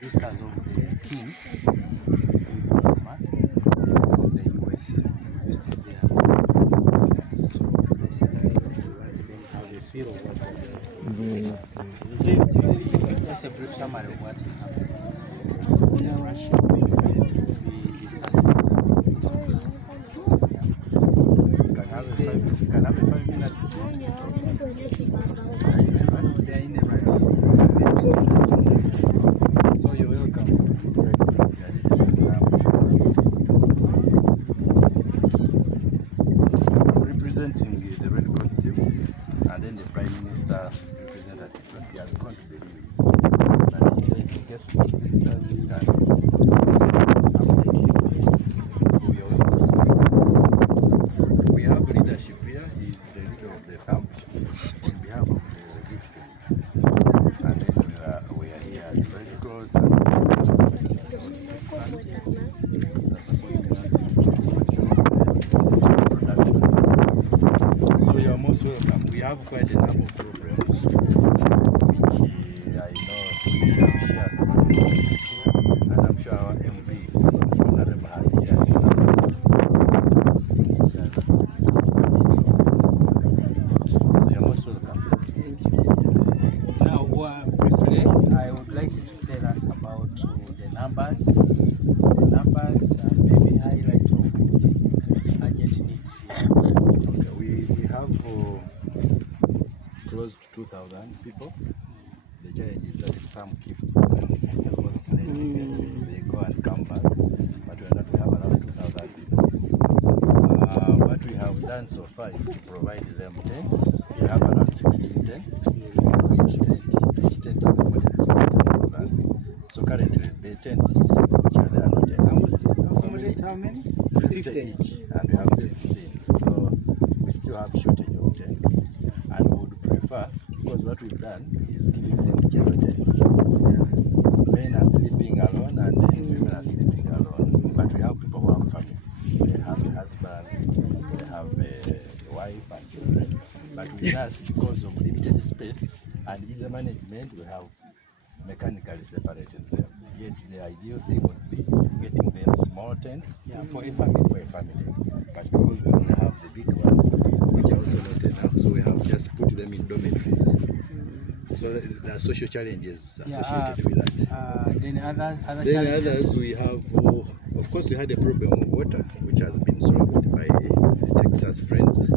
visitors of the king of the US visited their house. So they said that they want them to have a feel of what happened. Just a brief summary of what happened. The Russia we discussing. Can have a 5 minutes. They are in the right. So you're welcome. Yeah, this is representing the red costume, and then the Prime Minister representative. But he has gone to the news. And he said, in case we get visitors, we can update you. So we have leadership here. He's the leader of the camp on behalf of the victims. And then we are here as Red Cross and so you are most welcome. We have quite a number of programs which I know we have shared, and I'm sure our MP Honorable has shared so you're most welcome. Thank you. Now, briefly, I would like you to tell us about the numbers and maybe highlight of the urgent needs here. Okay, we have close to 2,000 people. The challenge is that some keep oscillating and they go and come back, but we have around 2,000 people. What we have done so far is to provide them tents. We have around 16 tents. Each tent accommodates 2,000. So currently the tents which are there are not accommodates how many? 50 each, and we have 16. So we still have shortage of tents, and we would prefer, because what we've done is giving them yellow tents. Men are sleeping alone and then women are sleeping alone. But we have people who have family. They have a husband, they have a wife and children. But with us, because of limited space and easy management, we have mechanically separated them. Yet the ideal thing would be getting them small tents for a family. But because we only have the big ones, which are also not enough, so we have just put them in dormitories. So there are social challenges associated with that. Then others we have, of course, we had a problem of water, which has been solved by Texas friends.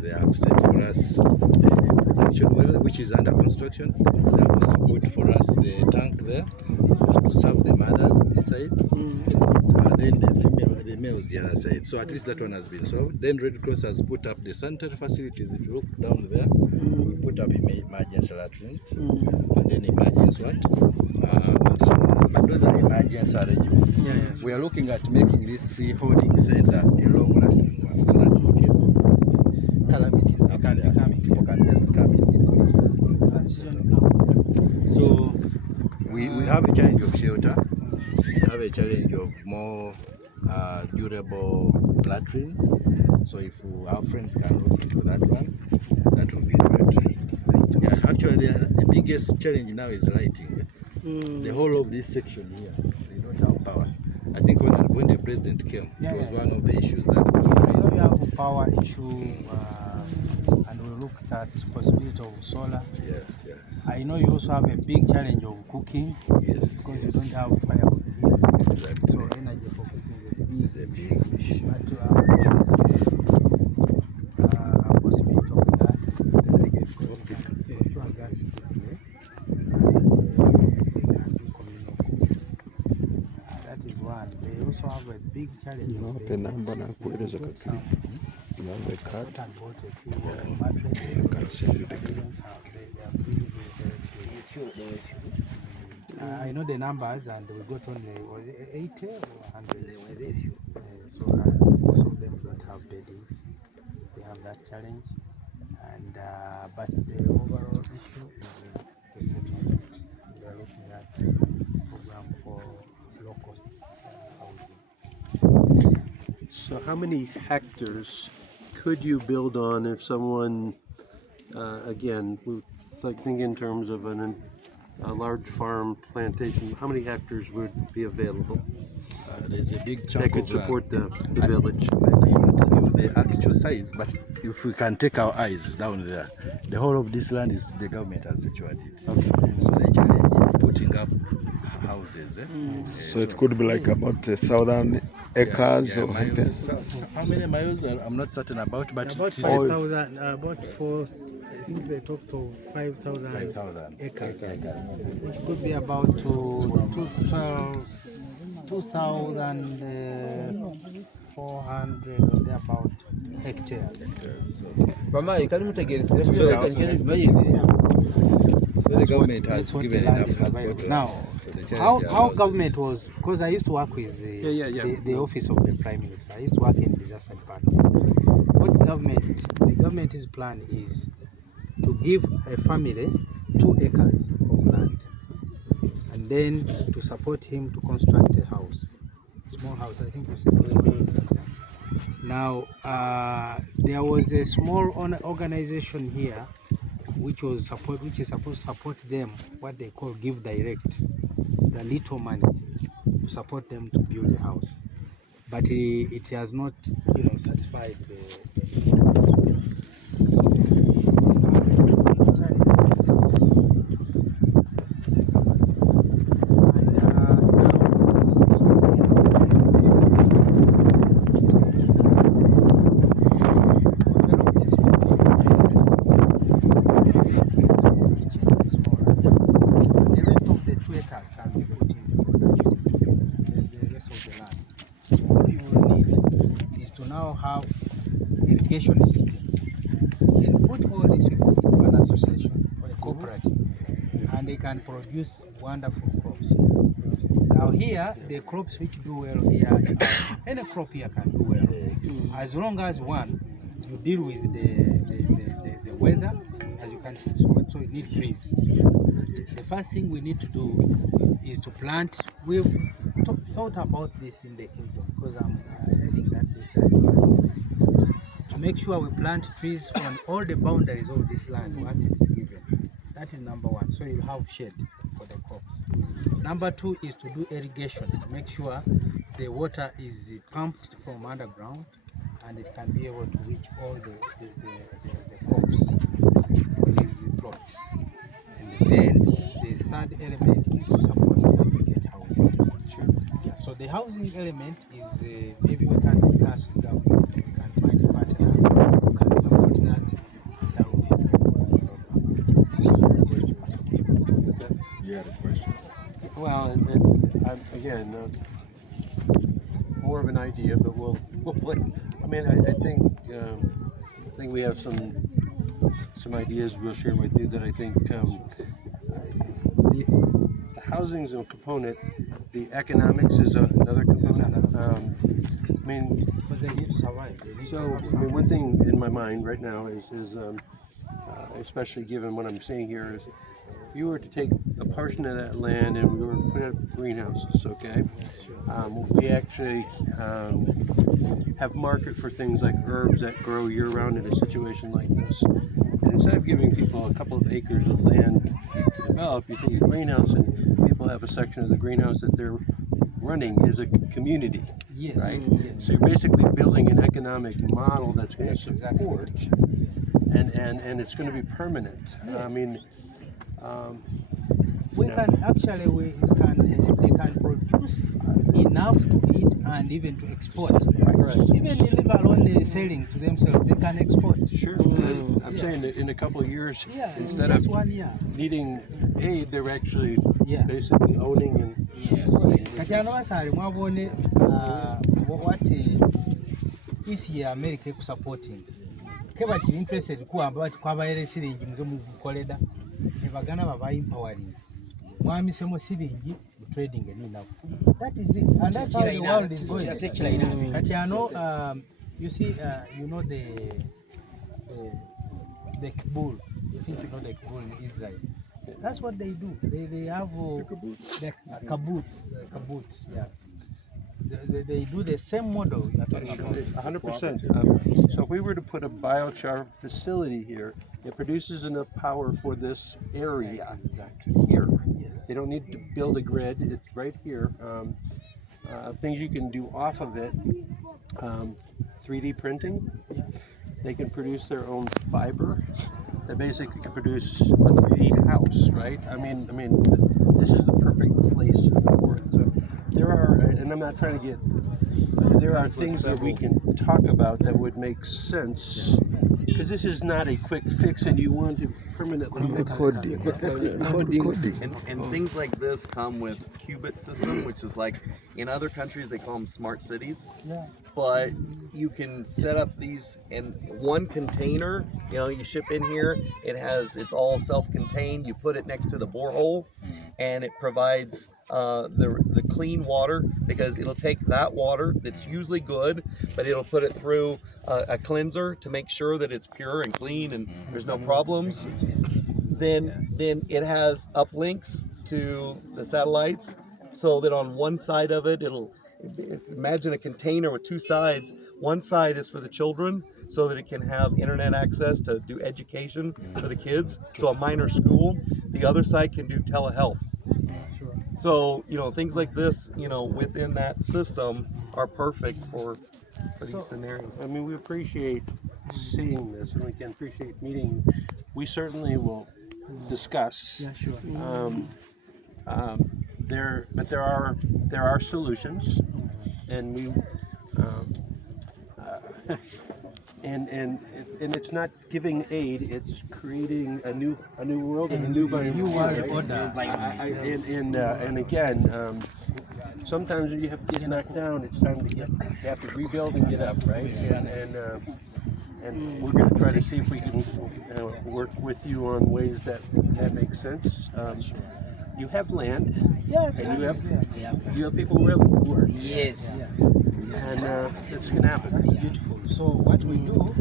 They have set for us a production well, which is under construction. They have also put for us the tank there to serve the mothers this side, and then the males the other side. So at least that one has been solved. Then Red Cross has put up the sanitary facilities. If you look down there, we put up emergency latrines, and then emergency what? But those are emergency arrangements. We are looking at making this holding center a long-lasting one, so that in case of calamities happen there, people can just come in easily. So we have a challenge of shelter. We have a challenge of more durable latrines. So if our friends can look into that one, that will be great. Yeah, actually the biggest challenge now is lighting. The whole of this section here, they don't have power. I think when the president came, it was one of the issues that was raised. We have a power issue, and we looked at possibility of solar. I know you also have a big challenge of cooking. Yes. Because you don't have firewood here. Exactly. So energy for cooking is a big issue. But you have a possibility of gas. That is one. They also have a big challenge. You know, the number now is a card. You have a card. I can send you the card. I know the numbers, and we got only 80 or 100. So most of them don't have beddings. They have that challenge, and but the overall issue is the settlement. We are looking at a program for low-cost housing. So, how many hectares could you build on if someone, again, we think in terms of an a large farm plantation, how many hectares would be available There's a big chunk that could of land. support the village? I may not give the actual size, but if we can take our eyes down there, the whole of this land is the government has secured it. Okay. So the challenge is putting up houses. So it could be like about 1,000 acres or hectares. How many miles? I'm not certain about, but About it is 5,000, about 4, I think they talked of 5,000 5,000 acres, which could be about 2,400 or thereabout hectares. So the government has given enough transport. Now, how government was, because I used to work with the office of the Prime Minister. I used to work in disaster department. What the government's plan is to give a family 2 acres of land, and then to support him to construct a house, a small house. I think. Now, there was a small organization here which is supposed to support them, what they call give direct, the little money to support them to build a house, but it has not, satisfied the irrigation systems, and put all these people to an association or a cooperative, and they can produce wonderful crops. Now here, the crops which do well here, any crop here can do well, as long as one, you deal with the weather, as you can see, so you need trees. The first thing we need to do is to plant. We've thought about this in the kingdom, because I'm heading that to make sure we plant trees on all the boundaries of this land once it's given. That is number one, so you have shade for the crops. Number 2 is to do irrigation, to make sure the water is pumped from underground and it can be able to reach all the crops for these plots. And then the third element is to support the aggregate housing. Sure. Yeah, so the housing element is maybe we can discuss with government. We can find a partner who can support that. That would be Yeah, the question. Well, again, more of an idea, but we'll I mean, I think we have some ideas we'll share with you that I think the housing is a component. The economics is another component. I mean, because they need to survive. One thing in my mind right now is especially given what I'm saying here, is if you were to take a portion of that land and we were to put up greenhouses, okay? We actually have market for things like herbs that grow year-round in a situation like this. And instead of giving people a couple of acres of land to develop, you take a greenhouse and people have a section of the greenhouse that they're running as a community, yes, right? Yes. So you're basically building an economic model that's going to support, and it's going to be permanent. Yes. I mean, we can actually they can produce enough to eat and even to export. Right. Even leave alone selling to themselves, they can export. Sure. I'm saying that in a couple of years, instead just of 1 year. needing aid, they're actually Yeah. basically owning and Kati ano basali mwabone what isi ya America supporting. Keba ti interested kuamba bati kwabayere siringi muzo mu koleda ne bagana baba empowering. Mwami semo siringi trading enough. That is it, and that's how the world is going. Kati ano you see you know the kibbutz. You think you know the kibbutz in Israel? That's what they do. They have the kibbutz. Yeah. They do the same model you're talking about. 100%. So if we were to put a biochar facility here, it produces enough power for this area here. They don't need to build a grid. It's right here. Things you can do off of it. 3D printing. They can produce their own fiber. They basically can produce a 3D house, right? I mean, this is the perfect place for it. So there are, and I'm not trying to get. There are things that we can talk about that would make sense, because this is not a quick fix, and you want to permanently Coding. And things like this come with qubit system, which is like in other countries they call them smart cities. But you can set up these in one container. You know, you ship in here. It's all self-contained. You put it next to the borehole, and it provides the clean water, because it'll take that water that's usually good, but it'll put it through a cleanser to make sure that it's pure and clean and there's no problems. Then it has uplinks to the satellites, so that on one side of it, imagine a container with two sides. One side is for the children, so that it can have internet access to do education for the kids, so a minor school. The other side can do telehealth. So, you know, things like this, you know, within that system are perfect for these scenarios. I mean, we appreciate seeing this, and we can appreciate meeting you. We certainly will discuss. Yeah, sure. There are solutions, and we and it's not giving aid; it's creating a new world and a new world order. And again, sometimes when you have to get knocked down, it's time to you have to rebuild and get up, right? And we're going to try to see if we can work with you on ways that make sense. You have land, and you have people who really work. Yes. And it's going to happen. Beautiful. So what we do,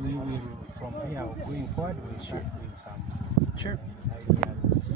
we will from here going forward, we'll start doing some Sure. ideas.